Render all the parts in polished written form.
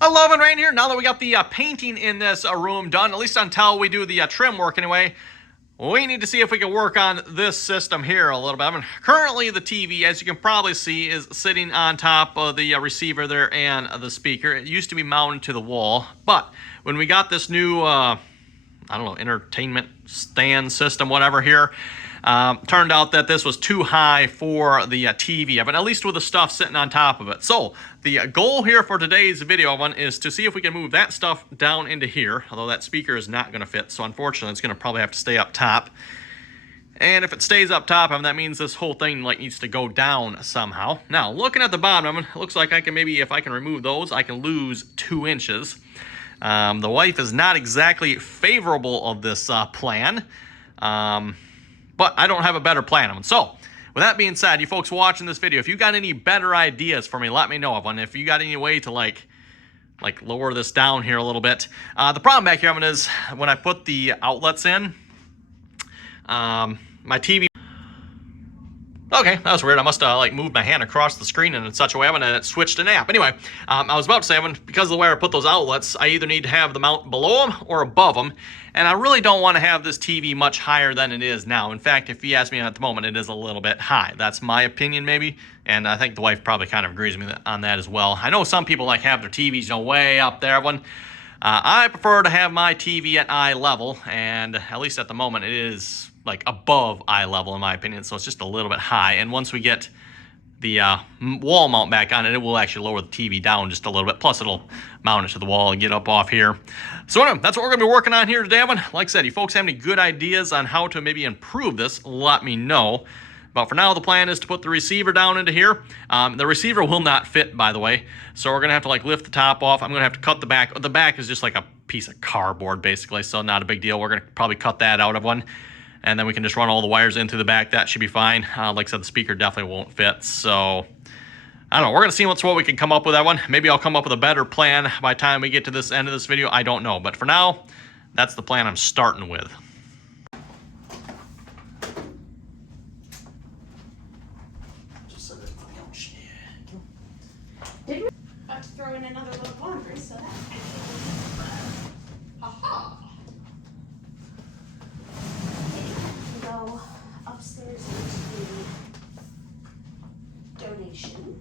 Love and Rain here. Now that we got the painting in this room done, at least until we do the trim work anyway, we need to see if we can work on this system here a little bit. I mean, currently the TV, as you can probably see, is sitting on top of the receiver there and the speaker. It used to be mounted to the wall, but when we got this new, I don't know, entertainment stand system, whatever here, turned out that this was too high for the TV, but at least with the stuff sitting on top of it. So the goal here for today's video is to see if we can move that stuff down into here, although that speaker is not going to fit, so unfortunately it's going to probably have to stay up top. And if it stays up top, that means this whole thing needs to go down somehow. Now, looking at the bottom, it looks like I can maybe, if I can remove those, I can lose 2 inches. The wife is not exactly favorable of this plan. But I don't have a better plan. So, with that being said, you folks watching this video, if you got any better ideas for me, let me know of one. If you got any way to like lower this down here a little bit. The problem back here is when I put the outlets in, my TV. Okay, that was weird. I must have moved my hand across the screen in such a way, and it switched an app. Anyway, I was about to say, because of the way I put those outlets, I either need to have the mount below them or above them, and I really don't want to have this TV much higher than it is now. In fact, if you ask me at the moment, it is a little bit high. That's my opinion, maybe, and I think the wife probably kind of agrees with me on that as well. I know some people have their TVs way up there. I prefer to have my TV at eye level, and at least at the moment, it is above eye level in my opinion, so it's just a little bit high. And once we get the wall mount back on it, it will actually lower the TV down just a little bit. Plus, it'll mount it to the wall and get up off here. So anyway, that's what we're going to be working on here today. Like I said, you folks have any good ideas on how to maybe improve this, let me know. But for now, the plan is to put the receiver down into here. The receiver will not fit, by the way, so we're going to have to lift the top off. I'm going to have to cut the back. The back is just like a piece of cardboard, basically, so not a big deal. We're going to probably cut that out of one. And then we can just run all the wires in through the back. That should be fine. Like I said, the speaker definitely won't fit. So, I don't know. We're going to see what we can come up with that one. Maybe I'll come up with a better plan by the time we get to this end of this video. I don't know. But for now, that's the plan I'm starting with. Did we have to throw in another load of laundry, so that aha. Go upstairs into the donation.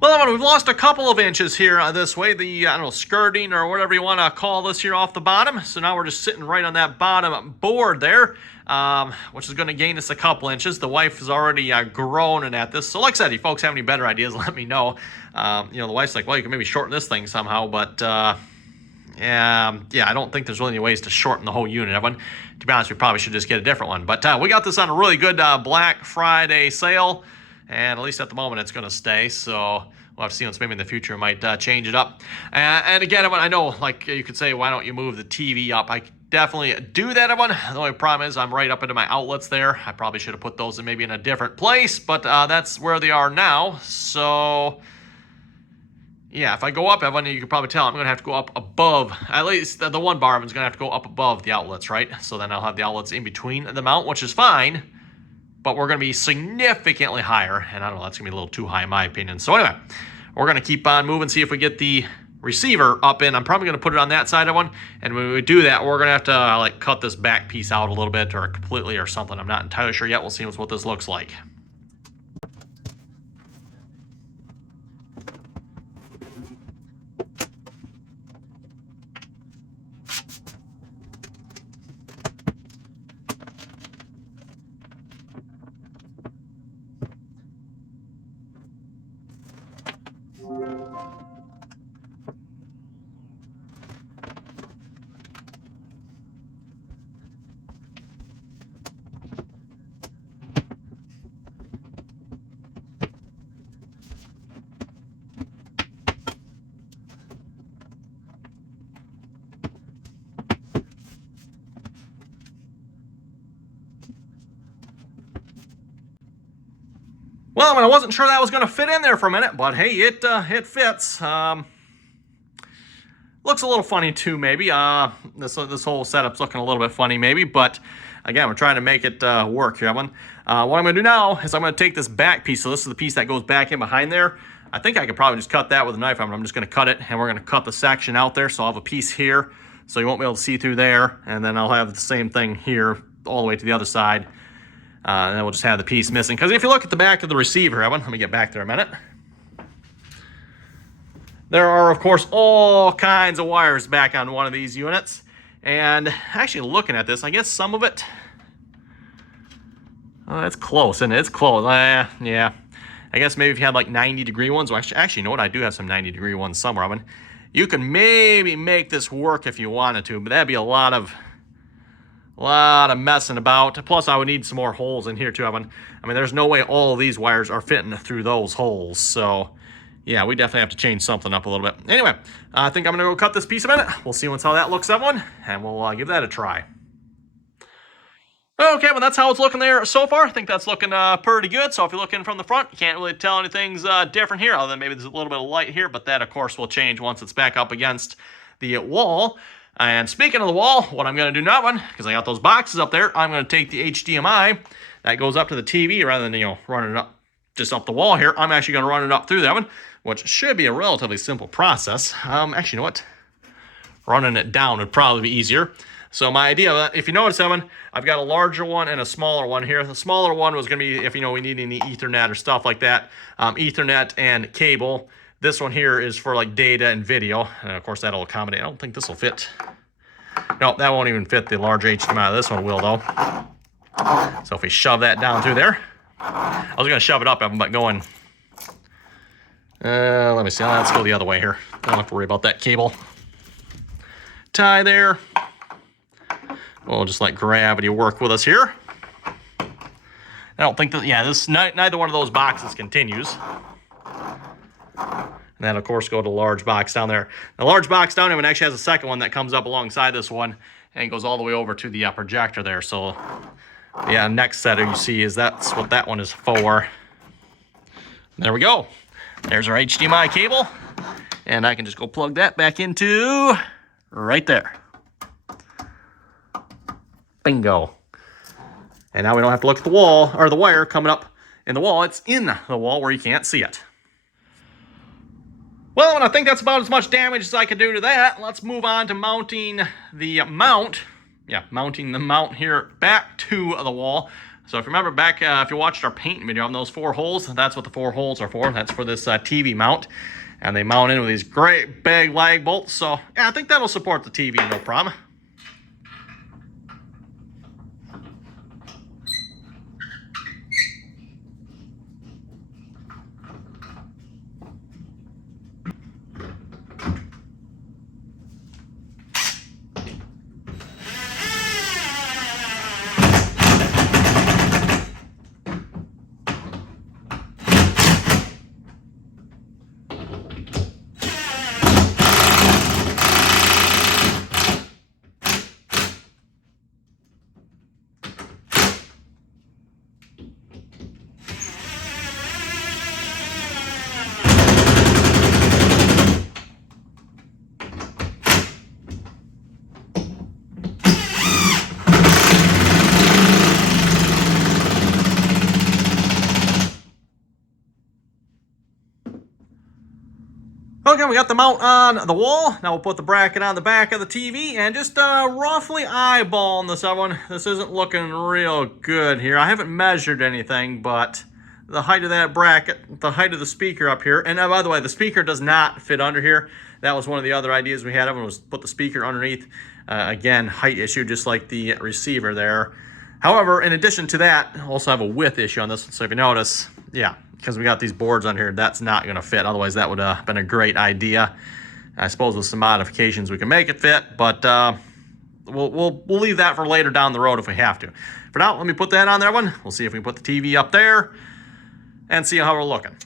Well, we've lost a couple of inches here this way. The, I don't know, skirting or whatever you want to call this here off the bottom. So now we're just sitting right on that bottom board there, which is going to gain us a couple inches. The wife is already groaning at this. So like I said, if you folks have any better ideas, let me know. The wife's like, well, you can maybe shorten this thing somehow, but yeah, I don't think there's really any ways to shorten the whole unit. To be honest, we probably should just get a different one. But we got this on a really good Black Friday sale. And at least at the moment, it's going to stay. So We'll have to see once maybe in the future might change it up. And again, I know, like, you could say, why don't you move the TV up? I could definitely do that, everyone. The only problem is I'm right up into my outlets there. I probably should have put those in maybe in a different place, but that's where they are now. So yeah, if I go up, everyone, you can probably tell I'm going to have to go up above, at least the one bar is going to have to go up above the outlets, right? So then I'll have the outlets in between the mount, which is fine, but we're going to be significantly higher, and I don't know, that's going to be a little too high in my opinion. So anyway, we're going to keep on moving, see if we get the receiver up in. I'm probably going to put it on that side of one, and when we do that, we're going to have to like cut this back piece out a little bit or completely or something. I'm not entirely sure yet. We'll see what this looks like. Well, I wasn't sure that was going to fit in there for a minute, but hey, it fits. Looks a little funny too, maybe. This whole setup's looking a little bit funny, maybe, but again, we're trying to make it work here. What I'm going to do now is I'm going to take this back piece. So this is the piece that goes back in behind there. I think I could probably just cut that with a knife. I'm just going to cut it, and we're going to cut the section out there. So I'll have a piece here, so you won't be able to see through there, and then I'll have the same thing here all the way to the other side. And then we'll just have the piece missing. Because if you look at the back of the receiver, Evan, let me get back there a minute. There are, of course, all kinds of wires back on one of these units. And actually looking at this, I guess some of it, it's close, isn't it? It's close. Yeah. I guess maybe if you had like 90-degree ones. Well, actually, you know what? I do have some 90-degree ones somewhere, Evan. You can maybe make this work if you wanted to, but that'd be a lot of messing about. Plus, I would need some more holes in here too. I mean, there's no way all of these wires are fitting through those holes. So, yeah, we definitely have to change something up a little bit. Anyway, I think I'm going to go cut this piece of it. We'll see how that looks, everyone, and we'll give that a try. Okay, well, that's how it's looking there so far. I think that's looking pretty good. So if you're looking from the front, you can't really tell anything's different here, other than maybe there's a little bit of light here, but that, of course, will change once it's back up against the wall. And speaking of the wall, what I'm going to do now, because I got those boxes up there, I'm going to take the HDMI that goes up to the TV rather than, running it up just up the wall here. I'm actually going to run it up through that one, which should be a relatively simple process. Actually, you know what? Running it down would probably be easier. So my idea, if you notice, Evan, I've got a larger one and a smaller one here. The smaller one was going to be if, we need any Ethernet or stuff like that. Ethernet and cable. This one here is for like data and video. And of course, that'll accommodate. I don't think this will fit. No, that won't even fit the large HDMI. This one will, though. So if we shove that down through there. I was going to shove it up, Evan, but going... let me see. Let's go the other way here. Don't have to worry about that cable. Tie there. We'll just let gravity work with us here. I don't think that, neither one of those boxes continues. And then, of course, go to the large box down there. The large box down there actually has a second one that comes up alongside this one and goes all the way over to the projector there. So, yeah, next setter you see is that's what that one is for. There we go. There's our HDMI cable. And I can just go plug that back into right there. Bingo. And now we don't have to look at the wall, or the wire coming up in the wall. It's in the wall where you can't see it. Well, and I think that's about as much damage as I can do to that. Let's move on to mounting the mount. Yeah, mounting the mount here back to the wall. So if you remember back, if you watched our paint video on those 4 holes, that's what the 4 holes are for. That's for this TV mount. And they mount in with these great big lag bolts. So, yeah, I think that'll support the TV, no problem. Okay, we got the mount on the wall. Now we'll put the bracket on the back of the TV and just roughly eyeballing this other one. This isn't looking real good here. I haven't measured anything, but the height of that bracket, the height of the speaker up here, and by the way, the speaker does not fit under here. That was one of the other ideas we had of it, was put the speaker underneath. Again, height issue, just like the receiver there. However, in addition to that, I also have a width issue on this one. So if you notice, yeah, because we got these boards on here, that's not going to fit. Otherwise, that would have been a great idea. I suppose with some modifications, we can make it fit, but we'll leave that for later down the road if we have to. For now, let me put that on there one. We'll see if we can put the TV up there and see how we're looking.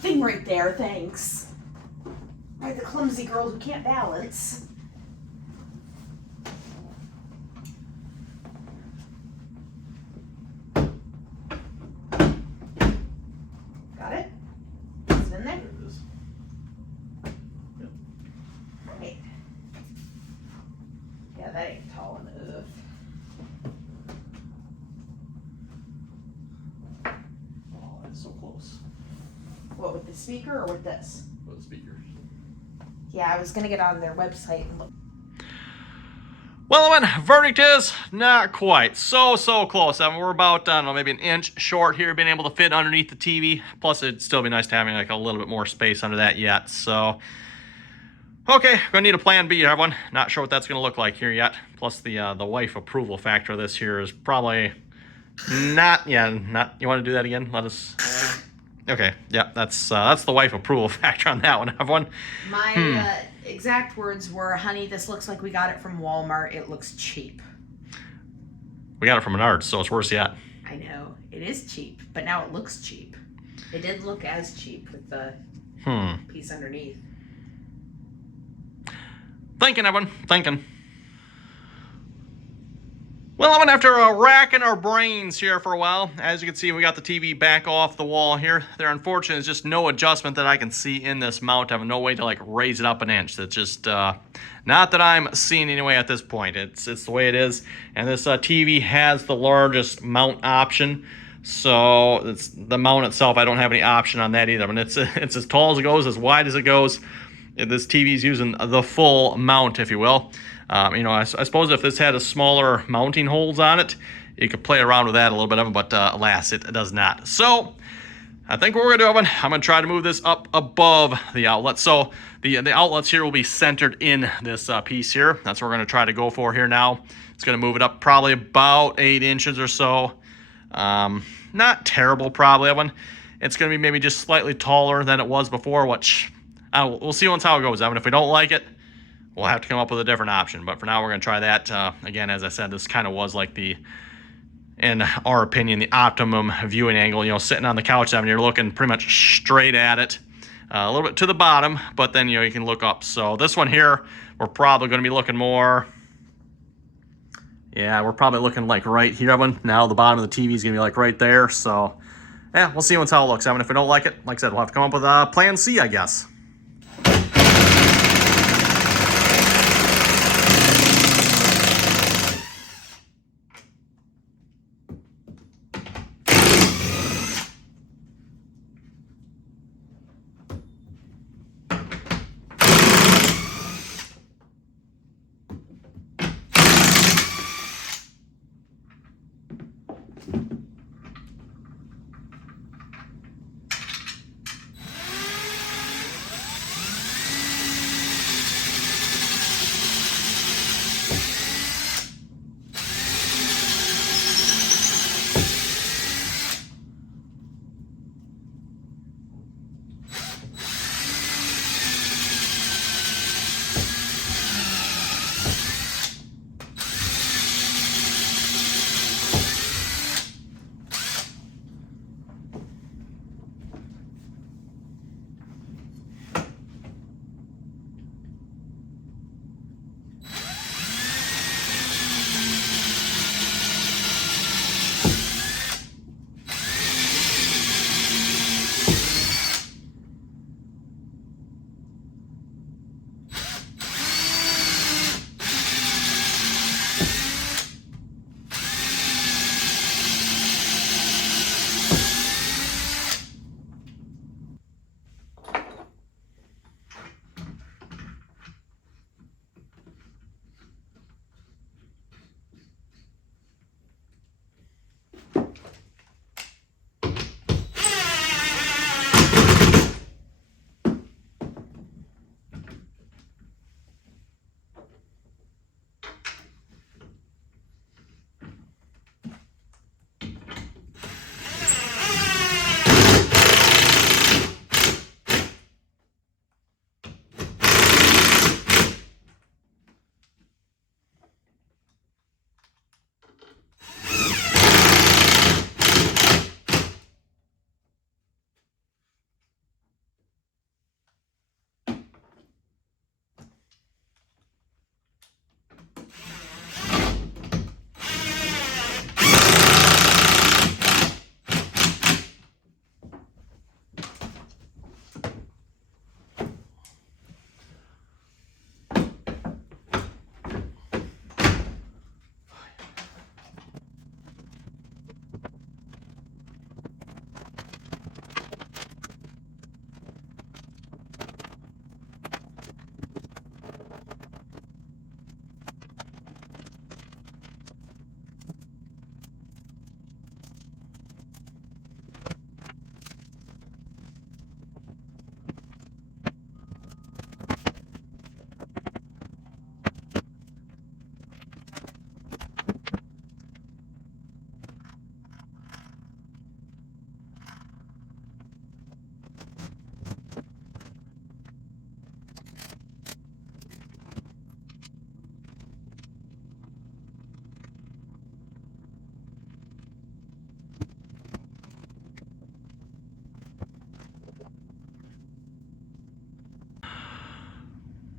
Thing right there, thanks. By the clumsy girl who can't balance. Got it? Is it in there? There it is. Yep. Right. Yeah, that ain't tall enough. Oh, that's so close. What, with the speaker or with this? With the speakers. Yeah, I was gonna get on their website and look. Well, verdict is not quite. So close. I mean, we're about, I don't know, maybe an inch short here, being able to fit underneath the TV. Plus, it'd still be nice to having like a little bit more space under that yet. So, okay, gonna need a plan B, everyone. Not sure what that's gonna look like here yet. Plus, the wife approval factor of this here is probably not. Yeah, not. You want to do that again? Let us. Okay, yeah, that's the wife approval factor on that one, everyone. My exact words were, honey, this looks like we got it from Walmart. It looks cheap. We got it from Menards, so it's worse yet. I know. It is cheap, but now it looks cheap. It did look as cheap with the piece underneath. Thinking, everyone, thinking. Well, everyone, after racking our brains here for a while, as you can see, we got the TV back off the wall here. There, unfortunately, is just no adjustment that I can see in this mount. I have no way to, like, raise it up an inch. That's just not that I'm seeing anyway at this point. It's the way it is. And this TV has the largest mount option. So it's the mount itself, I don't have any option on that either. I mean, it's as tall as it goes, as wide as it goes. This TV's using the full mount, if you will. I suppose if this had a smaller mounting holes on it, you could play around with that a little bit of it, but alas, it does not. So I think what we're gonna do, I'm gonna try to move this up above the outlet. So the outlets here will be centered in this piece here. That's what we're gonna try to go for here now. It's gonna move it up probably about 8 inches or so. Not terrible, probably, Evan. It's gonna be maybe just slightly taller than it was before, which we'll see once how it goes, Evan. If we don't like it, we'll have to come up with a different option. But for now, we're going to try that. Again, as I said, this kind of was like in our opinion, the optimum viewing angle. You know, sitting on the couch, Evan, you're looking pretty much straight at it. A little bit to the bottom, but then, you can look up. So this one here, we're probably going to be looking more. Yeah, we're probably looking like right here, Evan. Now the bottom of the TV is going to be like right there. So, yeah, we'll see once how it looks, Evan. If we don't like it, like I said, we'll have to come up with a plan C, I guess.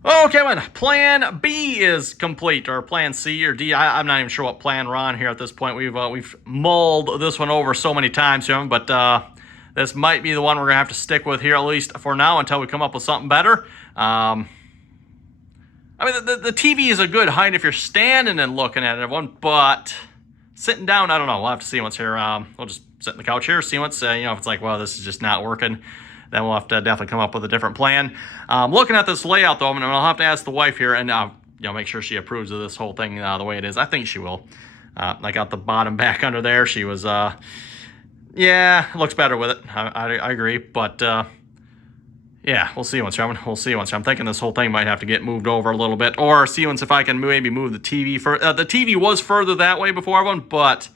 Okay, well, plan B is complete, or plan C or D. I'm not even sure what plan we're on here at this point. We've mulled this one over so many times, but this might be the one we're gonna have to stick with here, at least for now, until we come up with something better. I mean, the TV is a good height if you're standing and looking at everyone, but sitting down, I don't know. We'll have to see once here. We'll just sit on the couch here, see once, if it's like, well, this is just not working. Then we'll have to definitely come up with a different plan. Looking at this layout, though, I'll have to ask the wife here and make sure she approves of this whole thing the way it is. I think she will. I got the bottom back under there. She was, yeah, it looks better with it. I agree, but yeah, we'll see once. We'll see once. I'm thinking this whole thing might have to get moved over a little bit, or see once if I can maybe move the TV. The TV was further that way before everyone, but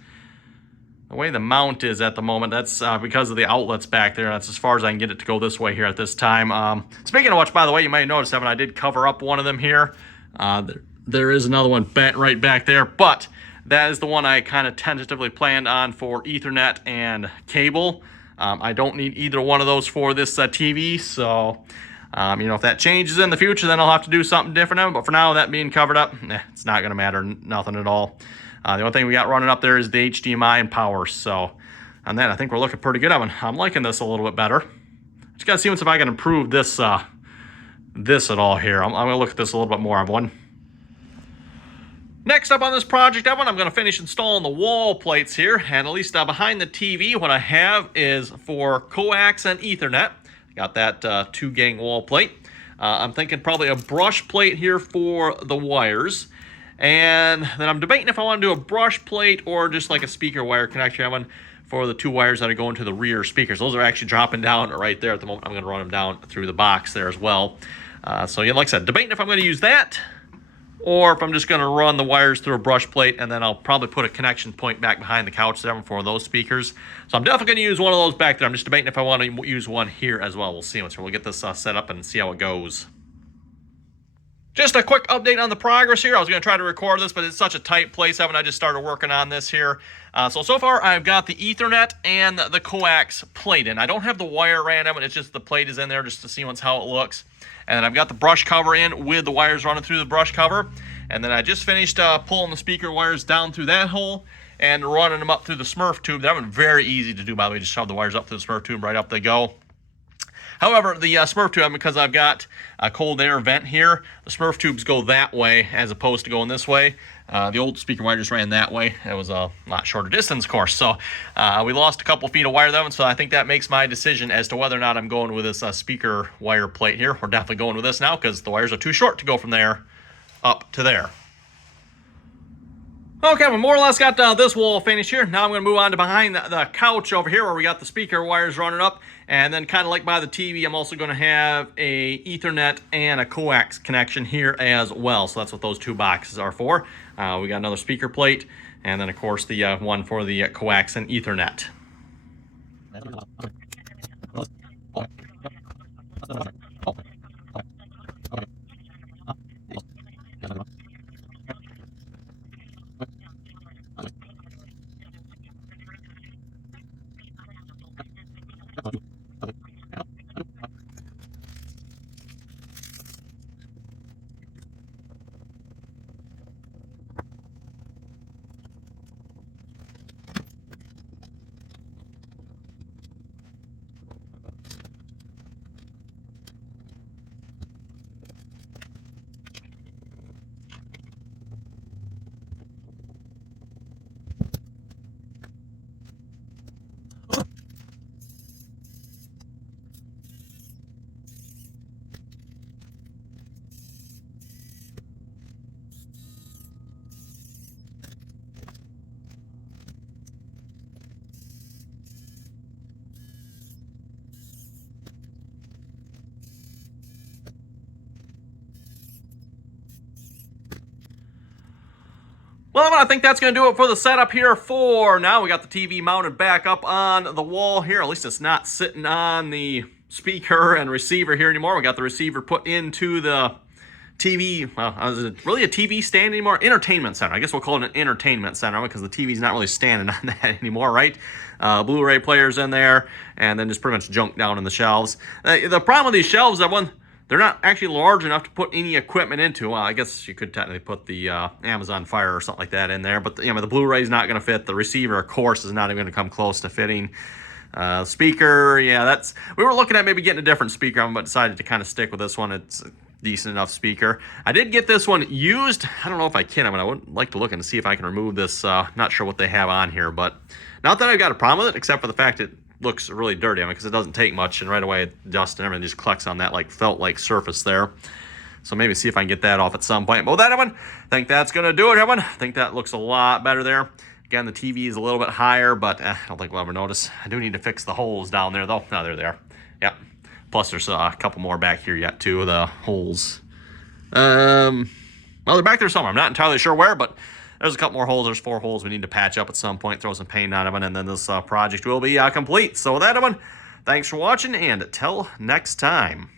the way the mount is at the moment, that's because of the outlets back there. That's as far as I can get it to go this way here at this time. Speaking of which, by the way, you might notice, Evan, I did cover up one of them here. There is another one right back there, but that is the one I kind of tentatively planned on for Ethernet and cable. I don't need either one of those for this TV, so if that changes in the future, then I'll have to do something different. But for now, that being covered up, it's not going to matter, nothing at all. The only thing we got running up there is the HDMI and power. So on that, I think we're looking pretty good. I'm liking this a little bit better. Just got to see if I can improve this at all here. I'm going to look at this a little bit more. Next up on this project, Evan, I'm going to finish installing the wall plates here. And at least behind the TV, what I have is for coax and Ethernet. I got that 2 gang wall plate. I'm thinking probably a brush plate here for the wires. And then I'm debating if I want to do a brush plate or just like a speaker wire connection for the 2 wires that are going to the rear speakers. Those are actually dropping down right there at the moment. I'm going to run them down through the box there as well. So yeah, like I said, debating if I'm going to use that or if I'm just going to run the wires through a brush plate, and then I'll probably put a connection point back behind the couch there for those speakers. So I'm definitely going to use one of those back there. I'm just debating if I want to use one here as well. We'll see. We'll get this set up and see how it goes. Just a quick update on the progress here. I was going to try to record this, but it's such a tight place, Evan. I just started working on this here. So far, I've got the Ethernet and the coax plate in. I don't have the wire ran, Evan. It's just the plate is in there just to see how it looks. And then I've got the brush cover in with the wires running through the brush cover. And then I just finished pulling the speaker wires down through that hole and running them up through the Smurf tube. That one very easy to do, by the way. Just shove the wires up through the Smurf tube, right up they go. However, the Smurf tube, because I've got a cold air vent here, the Smurf tubes go that way as opposed to going this way. The old speaker wire just ran that way. It was a lot shorter distance, of course. So we lost a couple feet of wire there, so I think that makes my decision as to whether or not I'm going with this speaker wire plate here. We're definitely going with this now because the wires are too short to go from there up to there. Okay, we more or less got this wall finished here. Now I'm going to move on to behind the couch over here where we got the speaker wires running up. And then kind of like by the TV, I'm also going to have a Ethernet and a coax connection here as well. So that's what those 2 boxes are for. We got another speaker plate, and then of course the one for the coax and Ethernet. Well, I think that's going to do it for the setup here for now. We got the TV mounted back up on the wall here. At least it's not sitting on the speaker and receiver here anymore. We got the receiver put into the TV. Well, is it really a TV stand anymore? Entertainment center. I guess we'll call it an entertainment center because the TV's not really standing on that anymore, right? Blu-ray players in there, and then just pretty much junk down in the shelves. The problem with these shelves, they're not actually large enough to put any equipment into. Well, I guess you could technically put the Amazon Fire or something like that in there, but the Blu-ray is not going to fit. The receiver, of course, is not even going to come close to fitting. Speaker, yeah, we were looking at maybe getting a different speaker, but decided to kind of stick with this one. It's a decent enough speaker. I did get this one used. I don't know if I can. I would like to look and see if I can remove this. Not sure what they have on here, but not that I've got a problem with it, except for the fact it looks really dirty. Because it doesn't take much, and right away dust and everything just collects on that like felt-like surface there. So maybe see if I can get that off at some point. But with that, everyone, I think that's going to do it, everyone. I think that looks a lot better there. Again, the TV is a little bit higher, but I don't think we'll ever notice. I do need to fix the holes down there, though. No, they're there. Yep. Plus, there's a couple more back here yet, too, the holes. Well, they're back there somewhere. I'm not entirely sure where, but there's a couple more holes. There's 4 holes we need to patch up at some point, throw some paint on them, and then this project will be complete. So with that, everyone, thanks for watching, and till next time.